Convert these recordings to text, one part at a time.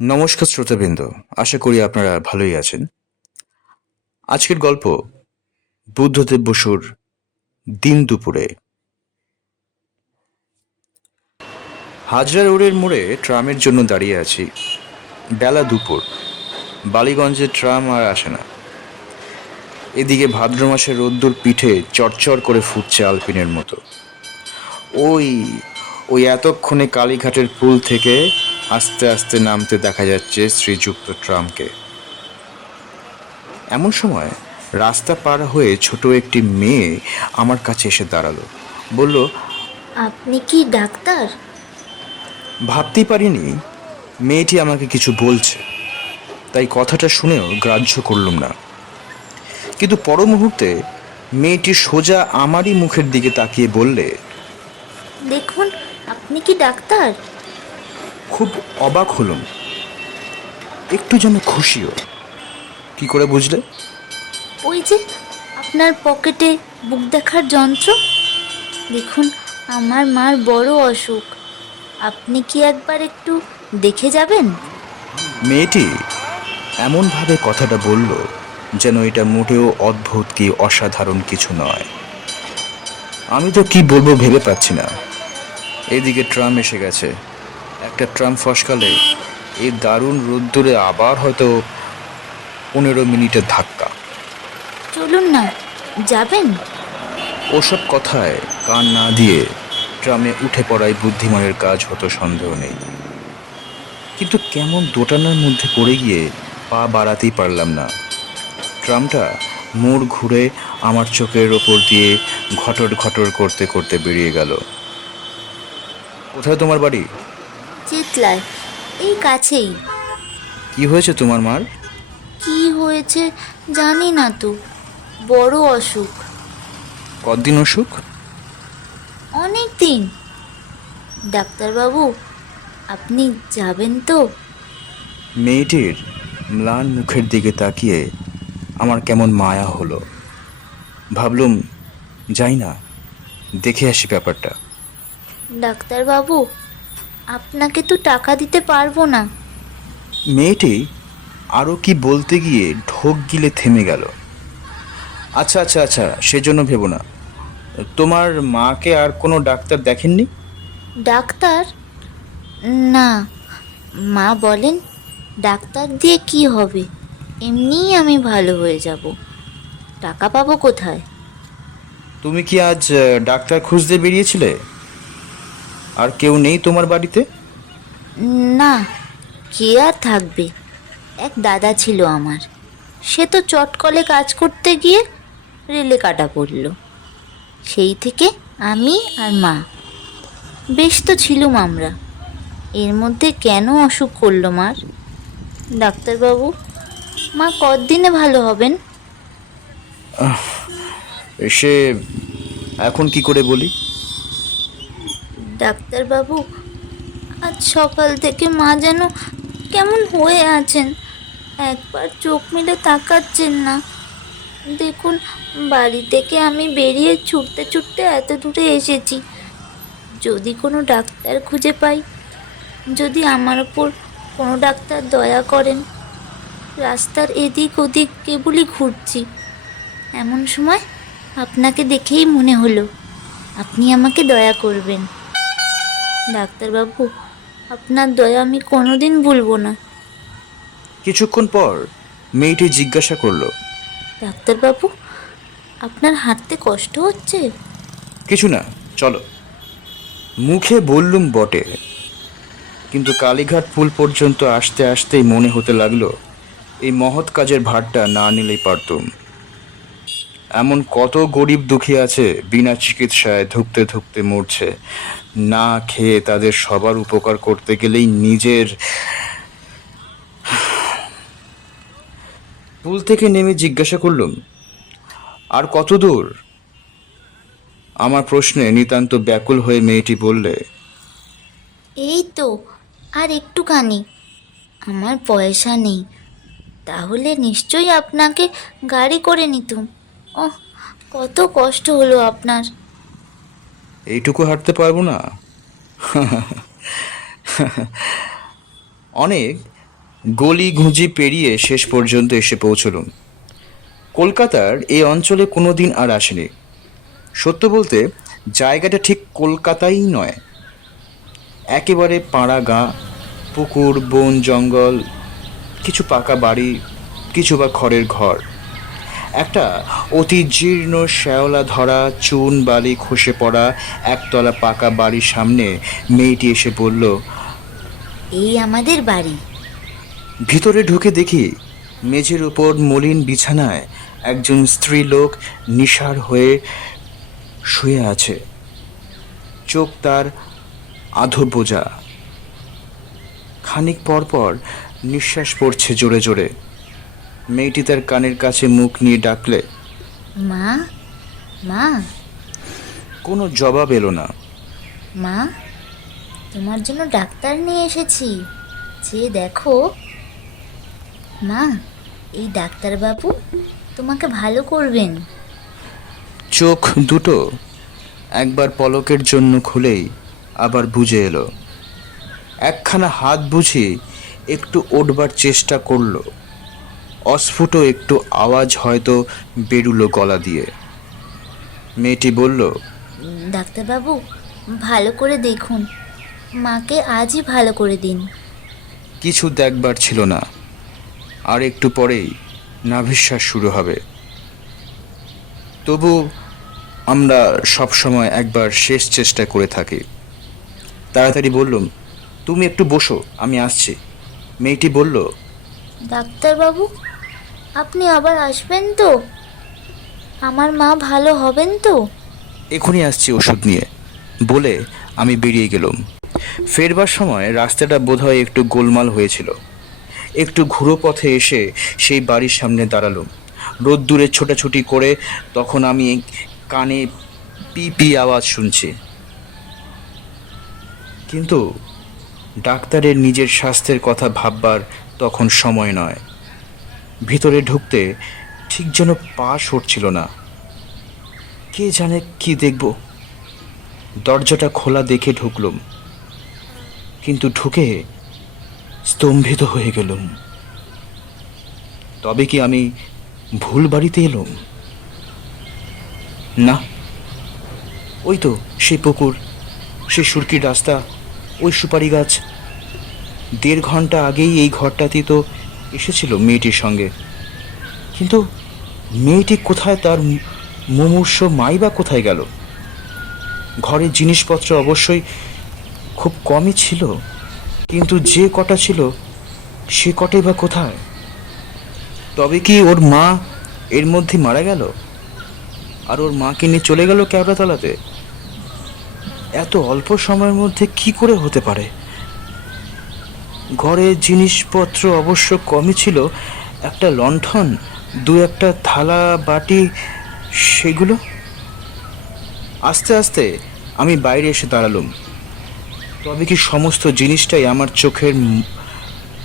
নমস্কার শ্রোতাবৃন্দ, আশা করি আপনারা ভালোই আছেন। আজকের গল্প বুদ্ধদেব বসুর দিন দুপুরে। হাজরা রোডের মোড়ে ট্রামের জন্য দাঁড়িয়ে আছি। বেলা দুপুর, বালিগঞ্জের ট্রাম আর আসে না। এদিকে ভাদ্র মাসের রোদ্দুর পিঠে চড়চড় করে ফুটছে আলপিনের মতো। ওই ওই এতক্ষণে কালীঘাটের পুল থেকে আস্তে আস্তে নামতে দেখা যাচ্ছে শ্রীযুক্ত ট্রামকে। এমন সময় রাস্তা পার হয়ে ছোট একটি মেয়ে আমার কাছে এসে দাঁড়ালো, বলল, আপনি কি ডাক্তার? ভাবতেই পারিনি মেয়েটি আমাকে কিছু বলছে, তাই কথাটা শুনেও গ্রাহ্য করলুম না। কিন্তু পর মুহূর্তে মেয়েটি সোজা আমারই মুখের দিকে তাকিয়ে বললে, দেখুন, আপনি কি ডাক্তার? খুব অবাক হলুম, একটু যেন খুশিও। কি করে বুঝলে? ওই যে আপনার পকেটে বুক দেখার যন্ত্র। দেখুন, আমার মার বড় অসুখ। আপনি কি একবার একটু দেখে যাবেন? মেয়েটি এমনভাবে কথাটা বলল যেন এটা মোটেও অদ্ভুত কি অসাধারণ কিছু নয়। আমি তো কি বলবো ভেবে পাচ্ছি না। এদিকে ট্রাম এসে গেছে। একটা ট্রাম ফসকালে এই দারুণ রোদ্দুরে আবার হয়তো 15 মিনিটের ধাক্কা। চলুন না, যাবেন। ওসব কথায় কান না দিয়ে ট্রামে উঠে পড়াই বুদ্ধিমানের কাজ হতো, সন্দেহ নেই। কিন্তু কেমন দোটানার মধ্যে পড়ে গিয়ে পা বাড়াতেই পারলাম না। ট্রামটা মোড় ঘুরে আমার চোখের ওপর দিয়ে ঘটর ঘটর করতে করতে বেরিয়ে গেল। কোথায় তোমার বাড়ি? চিতলায়, এই কাছেই। কি হয়েছে তোমার মার? কি হয়েছে জানি না তো, বড় অসুখ। কতদিন অসুখ? অনেক দিন। ডাক্তারবাবু, আপনি যাবেন তো? মেয়েটির ম্লান মুখের দিকে তাকিয়ে আমার কেমন মায়া হলো। ভাবলুম, যাই না, দেখে আসি ব্যাপারটা। ডাক্তারবাবু, আপনাকে তো টাকা দিতে পারবো না। মেয়েটি আরও কি বলতে গিয়ে ঢোক গিলে থেমে গেল। আচ্ছা আচ্ছা আচ্ছা, সেজন্য ভেবো না। তোমার মাকে আর কোনো ডাক্তার দেখেননি? ডাক্তার? না। মা বলেন, ডাক্তার দিয়ে কি হবে, এমনিই আমি ভালো হয়ে যাব। টাকা পাবো কোথায়? তুমি কি আজ ডাক্তার খুঁজতে বেরিয়েছিলে? আর কেউ নেই তোমার বাড়িতে? না, কে আর থাকবে। এক দাদা ছিল আমার, সে তো চটকলে কাজ করতে গিয়ে রেলে কাটা পড়ল। সেই থেকে আমি আর মা বেশ তো ছিলুম আমরা। এর মধ্যে কেন অসুখ করলো মার? ডাক্তারবাবু, মা কতদিনে ভালো হবেন? সে এখন কি করে বলি। ডাক্তারবাবু, আজ সকাল থেকে মা যেন কেমন হয়ে আছেন। একবার চোখ মেলে তাকাচ্ছেন না। দেখুন, বাড়ি থেকে আমি বেরিয়ে ছুটতে ছুটতে এত দূরে এসেছি। যদি কোনো ডাক্তার খুঁজে পাই, যদি আমার ওপর কোনো ডাক্তার দয়া করেন। রাস্তার এদিক ওদিক কেবলই ঘুরছি, এমন সময় আপনাকে দেখেই মনে হলো আপনি আমাকে দয়া করবেন। ডাক্তারবাবু, আপনার দয়া আমি কোনোদিন ভুলবো না। কিছুক্ষণ পর মেয়েটি জিজ্ঞাসা করলো, ডাক্তারবাবু, আপনার হাঁটতে কষ্ট হচ্ছে? কিছু না, চলো। মুখে বললুম বটে, কিন্তু কালীঘাট পুল পর্যন্ত আসতে আসতেই মনে হতে লাগলো এই মহৎ কাজের ভারটা না নিলেই পারতুম। এমন কত গরিব দুঃখী আছে বিনা চিকিৎসায় ধুঁকতে ধুঁকতে মরছে, না খেয়ে। তাদের সবার উপকার করতে গেলেই নিজের। পুল থেকে নেমে জিজ্ঞাসা করলুম, আর কত দূর? আমার প্রশ্নে নিতান্ত ব্যাকুল হয়ে মেয়েটি বললে, এই তো আর একটুখানি। আমার পয়সা নেই, তাহলে নিশ্চয়ই আপনাকে গাড়ি করে নিতুম। ওহ, কত কষ্ট হলো আপনার। এইটুকু হাঁটতে পারবো না? অনেক গলি ঘুঁজি পেরিয়ে শেষ পর্যন্ত এসে পৌঁছলুম। কলকাতার এই অঞ্চলে কোনোদিন আর আসেনি। সত্য বলতে জায়গাটা ঠিক কলকাতাই নয়, একেবারে পাড়া গাঁ, পুকুর, বন, জঙ্গল, কিছু পাকা বাড়ি, কিছু বা খড়ের ঘর। একটা অতি জীর্ণ শ্যাওলা ধরা চুন বালি খসে পড়া একতলা পাকা বাড়ির সামনে মেয়েটি এসে বলল, এই আমাদের বাড়ি। ভিতরে ঢুকে দেখি মেঝের উপর মলিন বিছানায় একজন স্ত্রীলোক নিশার হয়ে শুয়ে আছে। চোখ তার আধো বোঝা, খানিক পর পর নিঃশ্বাস পড়ছে জোরে জোরে। মেয়েটি তার কানের কাছে মুখ নিয়ে ডাকলে, মা, মা, কোনো জবাব এলো না। মা, তোমার জন্য ডাক্তার নিয়ে এসেছি, যে দেখো। মা, এই ডাক্তারবাবু তোমাকে ভালো করবেন। চোখ দুটো একবার পলকের জন্য খুলেই আবার বুজে এলো। একখানা হাত বুঝি একটু ওঠবার চেষ্টা করলো, অস্ফুট একটু আওয়াজ হয়তো বেরুলো গলা দিয়ে। মেয়েটি বলল, ডাক্তারবাবু, ভালো করে দেখুন, মাকে আজই ভালো করে দিন। কিছু দেখবার ছিল না, আর একটু পরেই নাভিশ্বাস শুরু হবে। তবু আমরা সবসময় একবার শেষ চেষ্টা করে থাকি। তাড়াতাড়ি বললুম, তুমি একটু বসো, আমি আসছি। মেয়েটি বলল, ডাক্তারবাবু, আপনি আবার আসবেন তো? আমার মা ভালো হবেন তো? এখনই আসছি ওষুধ নিয়ে, বলে আমি বেরিয়ে গেলাম। ফেরবার সময় রাস্তাটা বোধহয় একটু গোলমাল হয়েছিল। একটু ঘুরো পথে এসে সেই বাড়ির সামনে দাঁড়ালাম। রোদ্দুরে ছোটাছুটি করে তখন আমি কানে পি পি আওয়াজ শুনছি। কিন্তু ডাক্তারের নিজের স্বাস্থ্যের কথা ভাববার তখন সময় নয়। ভিতরে ঢুকতে ঠিক যেন পা সরছিল না। কে জানে কি দেখব। দরজাটা খোলা দেখে ঢুকলুম, কিন্তু ঢুকে স্তম্ভিত হয়ে গেলুম। তবে কি আমি ভুল বাড়িতে এলুম? না, ওই তো সেই পুকুর, সেই সুরকির রাস্তা, ওই সুপারি গাছ। 1.5 ঘন্টা আগেই এই ঘরটাতেই তো এসেছিল মেয়েটির সঙ্গে। কিন্তু মেয়েটি কোথায়, তার মুমূর্ষ মাই বা কোথায় গেল? ঘরের জিনিসপত্র অবশ্যই খুব কমই ছিল, কিন্তু যে কটা ছিল সে কটাই বা কোথায়? তবে কি ওর মা এর মধ্যে মারা গেল, আর ওর মাকে নিয়ে চলে গেল কেওড়াতলাতে? এত অল্প সময়ের মধ্যে কি করে হতে পারে? ঘরের জিনিসপত্র অবশ্য কমই ছিল, একটা লণ্ঠন, 2-1টা থালা বাটি, সেগুলো। আস্তে আস্তে আমি বাইরে এসে দাঁড়ালুম। তবে কি সমস্ত জিনিসটাই আমার চোখের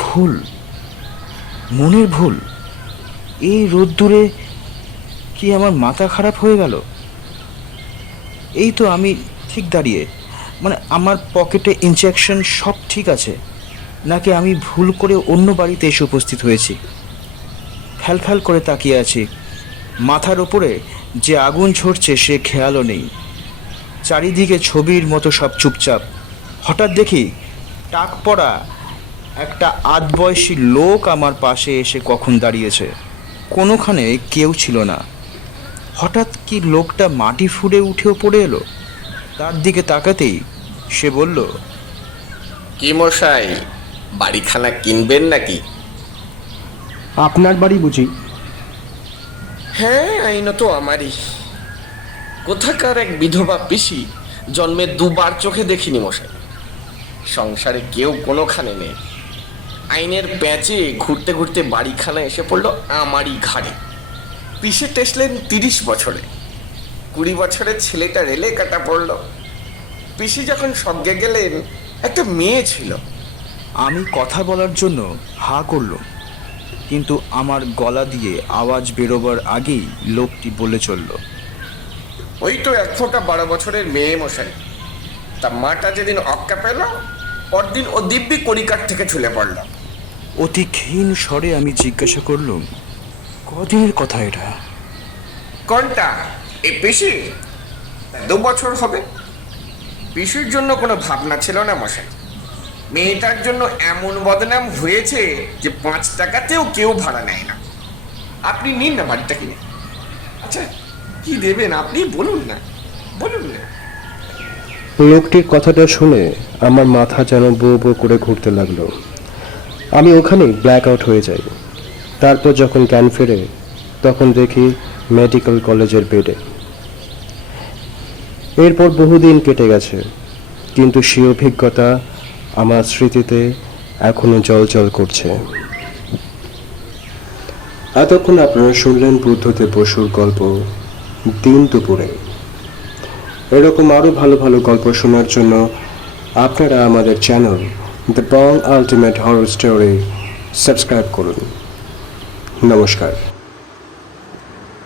ভুল, মনের ভুল? এই রোদ্দুরে কি আমার মাথা খারাপ হয়ে গেল? এই তো আমি ঠিক দাঁড়িয়ে, মানে আমার পকেটে ইনজেকশন সব ঠিক আছে, নাকি আমি ভুল করে অন্য বাড়িতে এসে উপস্থিত হয়েছি? ফ্যাল ফ্যাল করে তাকিয়ে আছি। মাথার ওপরে যে আগুন ঝরছে সে খেয়ালও নেই। চারিদিকে ছবির মতো সব চুপচাপ। হঠাৎ দেখি টাক পড়া একটা আধবয়সী লোক আমার পাশে এসে কখন দাঁড়িয়েছে। কোনোখানে কেউ ছিল না। হঠাৎ কি লোকটা মাটি ফুঁড়ে উঠেও পড়ে এলো। তার দিকে তাকাতেই সে বলল, কি মশাই, বাড়িখানা কিনবেন নাকি? আপনার বাড়ি বুঝি? হ্যাঁ, আইনত আমারই। কোথাকার এক বিধবা পিসি, জন্মে 2বার চোখে দেখিনি মশাই। সংসারে কেউ কোনোখানে নেই। আইনের প্যাঁচে ঘুরতে ঘুরতে বাড়িখানা এসে পড়লো আমারই ঘাড়ে। পিসে টেসলেন 30 বছরে। 20 বছরের ছেলেটা রেলে কাটা পড়লো। পিসি যখন সজ্ঞে গেলেন, একটা মেয়ে ছিল। আমি কথা বলার জন্য হা করলাম, কিন্তু আমার গলা দিয়ে আওয়াজ বেরোবার আগেই লোকটি বলে চলল, ওই তো 1 ফোঁটা 12 বছরের মেয়ে মশাই। তা মাটা যেদিন অক্কা পেল, পরদিন ও দিব্যি কড়িকাঠ থেকে ঝুলে পড়ল। অতি ক্ষীণ স্বরে আমি জিজ্ঞাসা করলুম, কদিনের কথা এটা? কোনটা? এই পিসি? 2 বছর হবে। পিসির জন্য কোনো ভাবনা ছিল না মশাই। মেয়েটার জন্য এমন বদনাম হয়েছে যে 5 টাকাতেও কেউ ভাড়া নেয় না। আপনি নিন না বাড়িটা কিনে। আচ্ছা, কি দেবেন আপনি বলুন না, বলুন না। লোকটির কথাটা শুনে আমার মাথা যেন বো বো করে ঘুরতে লাগলো। আমি ওখানেই ব্ল্যাক আউট হয়ে যাই। তারপর যখন জ্ঞান ফেরে তখন দেখি মেডিকেল কলেজের বেডে। এরপর বহুদিন কেটে গেছে, কিন্তু সেই অভিজ্ঞতা আমার স্মৃতিতে এখনো জল করছে। এতক্ষণ আপনারা শুনলেন বুদ্ধদেব বসুর গল্প দিন দুপুরে। এরকম আরও ভালো ভালো গল্প শোনার জন্য আপনারা আমাদের channel the Bong ultimate horror story subscribe করুন। নমস্কার।